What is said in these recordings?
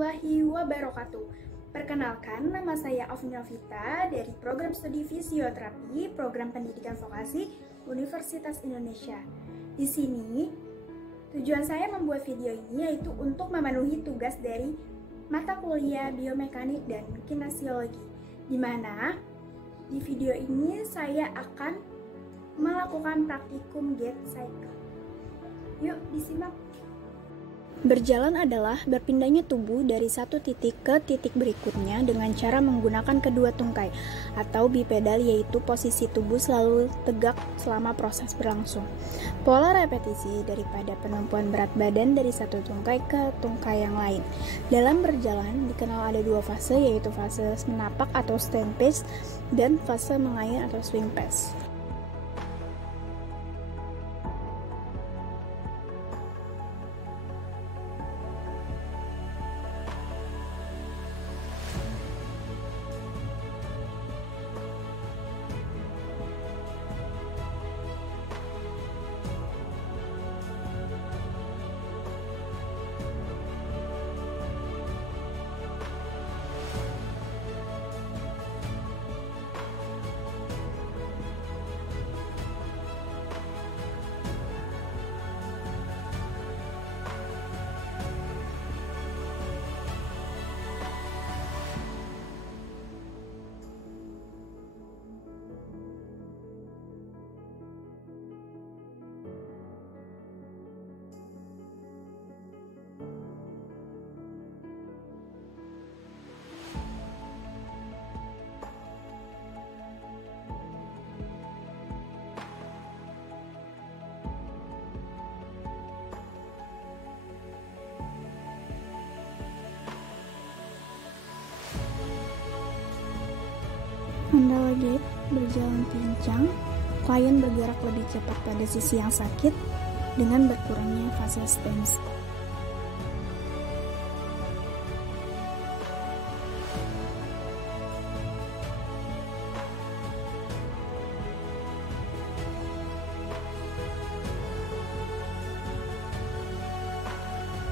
warahmatullahi wabarakatuh. Perkenalkan, nama saya Afni Alvita dari Program Studi Fisioterapi, Program Pendidikan Vokasi Universitas Indonesia. Di sini, tujuan saya membuat video ini yaitu untuk memenuhi tugas dari mata kuliah biomekanik dan kinesiologi, di mana di video ini saya akan melakukan praktikum gait cycle. Yuk disimak. Berjalan adalah berpindahnya tubuh dari satu titik ke titik berikutnya dengan cara menggunakan kedua tungkai atau bipedal, yaitu posisi tubuh selalu tegak selama proses berlangsung. Pola repetisi daripada penumpuan berat badan dari satu tungkai ke tungkai yang lain. Dalam berjalan dikenal ada dua fase, yaitu fase menapak atau stand pace dan fase mengayun atau swing pace. Mandala gait berjalan pincang, klien bergerak lebih cepat pada sisi yang sakit dengan berkurangnya fase stance.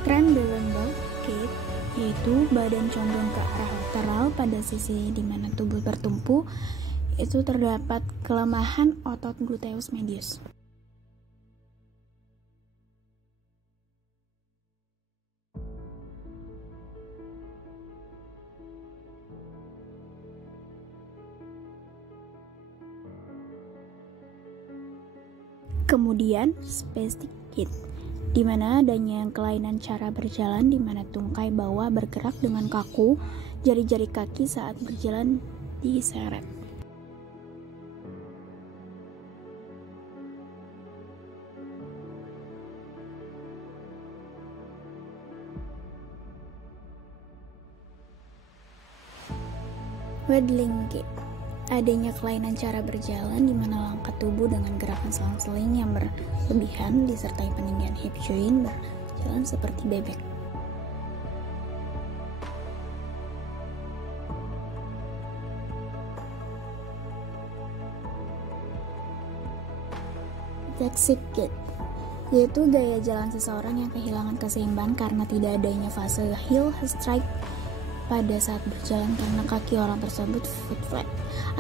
Tren Berenbach gait, yaitu badan condong ke arah lateral pada sisi di mana tubuh bertumpu, itu terdapat kelemahan otot gluteus medius. Kemudian spastic gait, di mana adanya kelainan cara berjalan di mana tungkai bawah bergerak dengan kaku, jari-jari kaki saat berjalan diseret. Waddling gait, adanya kelainan cara berjalan di mana langkah tubuh dengan gerakan selang-seling yang berlebihan disertai peninggian hip joint berjalan seperti bebek. Flexic gait, yaitu gaya jalan seseorang yang kehilangan keseimbangan karena tidak adanya fase heel strike pada saat berjalan karena kaki orang tersebut foot flat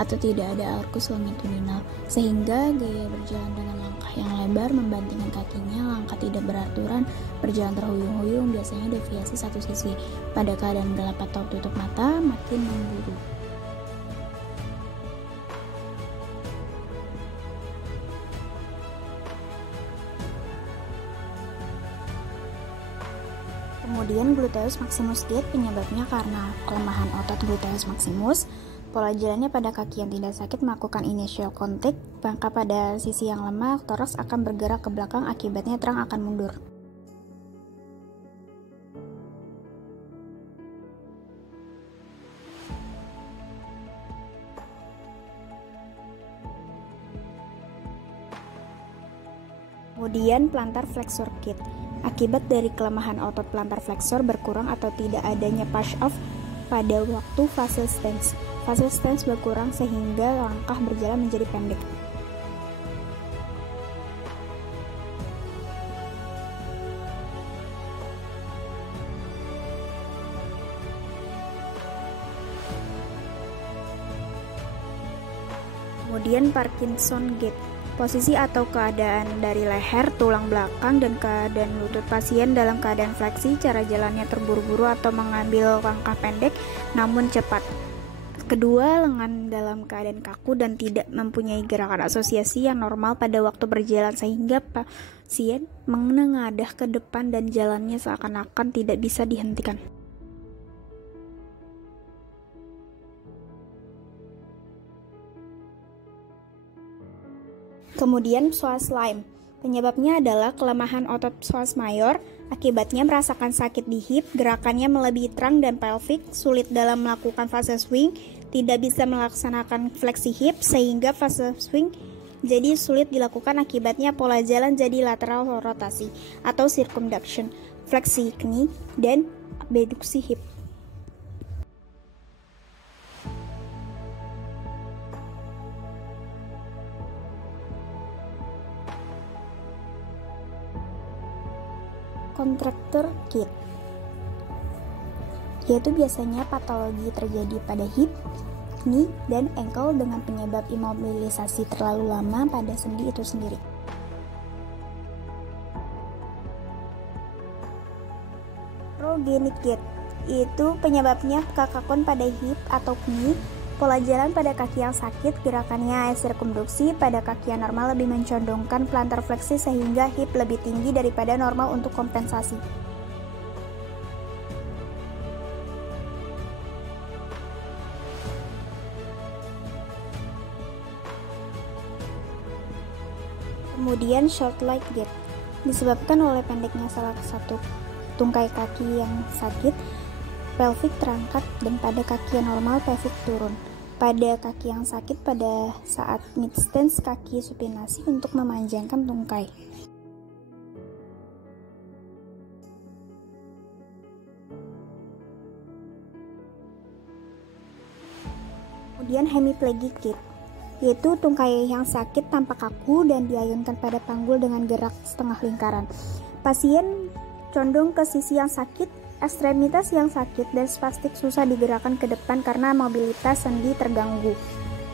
atau tidak ada arcus longitudinal, sehingga gaya berjalan dengan langkah yang lebar membandingkan kakinya, langkah tidak beraturan, berjalan terhuyung-huyung, biasanya deviasi satu sisi. Pada keadaan gelap atau tutup mata, makin memburu. Kemudian gluteus maximus gait, penyebabnya karena kelemahan otot gluteus maximus. Pola jalannya pada kaki yang tidak sakit melakukan initial contact, maka pada sisi yang lemah toraks akan bergerak ke belakang, akibatnya terang akan mundur. Kemudian plantar flexor gait, akibat dari kelemahan otot plantar flexor berkurang atau tidak adanya push off pada waktu fase stance. Fase stance berkurang sehingga langkah berjalan menjadi pendek. Kemudian Parkinson Gait, posisi atau keadaan dari leher, tulang belakang, dan keadaan lutut pasien dalam keadaan fleksi, cara jalannya terburu-buru atau mengambil langkah pendek namun cepat. Kedua, lengan dalam keadaan kaku dan tidak mempunyai gerakan asosiasi yang normal pada waktu berjalan sehingga pasien menengadah ke depan dan jalannya seakan-akan tidak bisa dihentikan. Kemudian psoas Lyme. Penyebabnya adalah kelemahan otot psoas mayor, akibatnya merasakan sakit di hip, gerakannya melebihi trunk dan pelvic, sulit dalam melakukan fase swing, tidak bisa melaksanakan fleksi hip sehingga fase swing jadi sulit dilakukan, akibatnya pola jalan jadi lateral rotasi atau circumduction, fleksi knie, dan abduksi hip. Contracture gait, yaitu biasanya patologi terjadi pada hip, knee, dan ankle dengan penyebab imobilisasi terlalu lama pada sendi itu sendiri. Progenic gait, yaitu penyebabnya kekakuan pada hip atau knee, pola jalan pada kaki yang sakit, gerakannya sirkumduksi, pada kaki yang normal lebih mencondongkan plantar fleksi sehingga hip lebih tinggi daripada normal untuk kompensasi. Kemudian short leg gait, disebabkan oleh pendeknya salah satu tungkai kaki yang sakit, pelvic terangkat, dan pada kaki yang normal pelvic turun. Pada kaki yang sakit, pada saat mid stance kaki supinasi untuk memanjangkan tungkai. Kemudian hemiplegic gait, yaitu tungkai yang sakit tampak kaku dan diayunkan pada panggul dengan gerak setengah lingkaran. Pasien condong ke sisi yang sakit, ekstremitas yang sakit dan spastik susah digerakkan ke depan karena mobilitas sendi terganggu.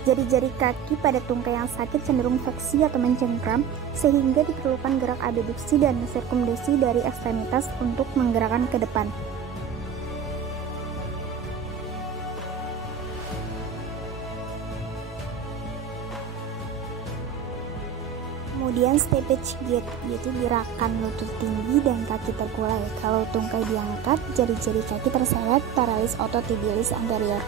Jari-jari kaki pada tungkai yang sakit cenderung fleksi atau mencengkram sehingga diperlukan gerak abduksi dan sirkumduksi dari ekstremitas untuk menggerakkan ke depan. Kemudian steppage gait, yaitu gerakan lutut tinggi dan kaki terkulai. Kalau tungkai diangkat, jari-jari kaki terseret, paralis otot tibialis anterior.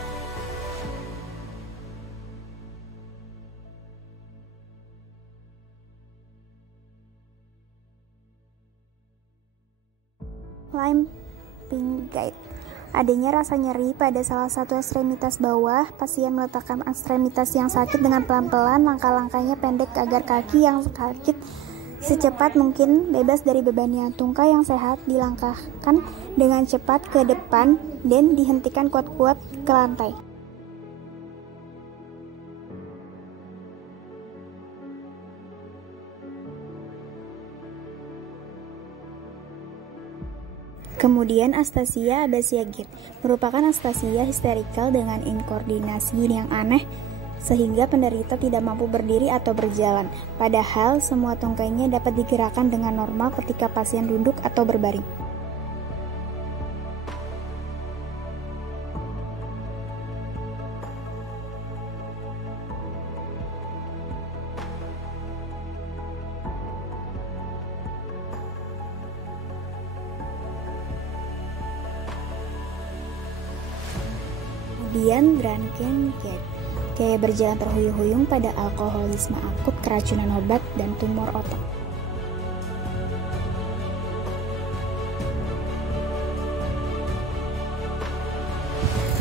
Limping gait, adanya rasa nyeri pada salah satu ekstremitas bawah. Pasien meletakkan ekstremitas yang sakit dengan pelan-pelan, langkah-langkahnya pendek agar kaki yang sakit secepat mungkin bebas dari bebannya. Tungkai yang sehat dilangkahkan dengan cepat ke depan dan dihentikan kuat-kuat ke lantai. Kemudian astasia abasia gait, merupakan astasia histerikal dengan inkoordinasi yang aneh sehingga penderita tidak mampu berdiri atau berjalan, padahal semua tungkainya dapat digerakkan dengan normal ketika pasien duduk atau berbaring. Kemudian drunken gait, gaya berjalan terhuyung-huyung pada alkoholisme akut, keracunan obat, dan tumor otak.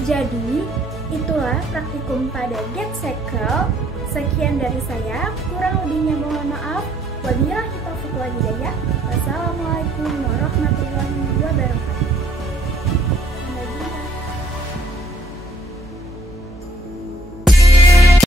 Jadi, itulah praktikum pada Gait Cycle. Sekian dari saya, kurang lebihnya mohon maaf. Wabillahi taufiq wal hidayah. Wassalamualaikum warahmatullahi wabarakatuh.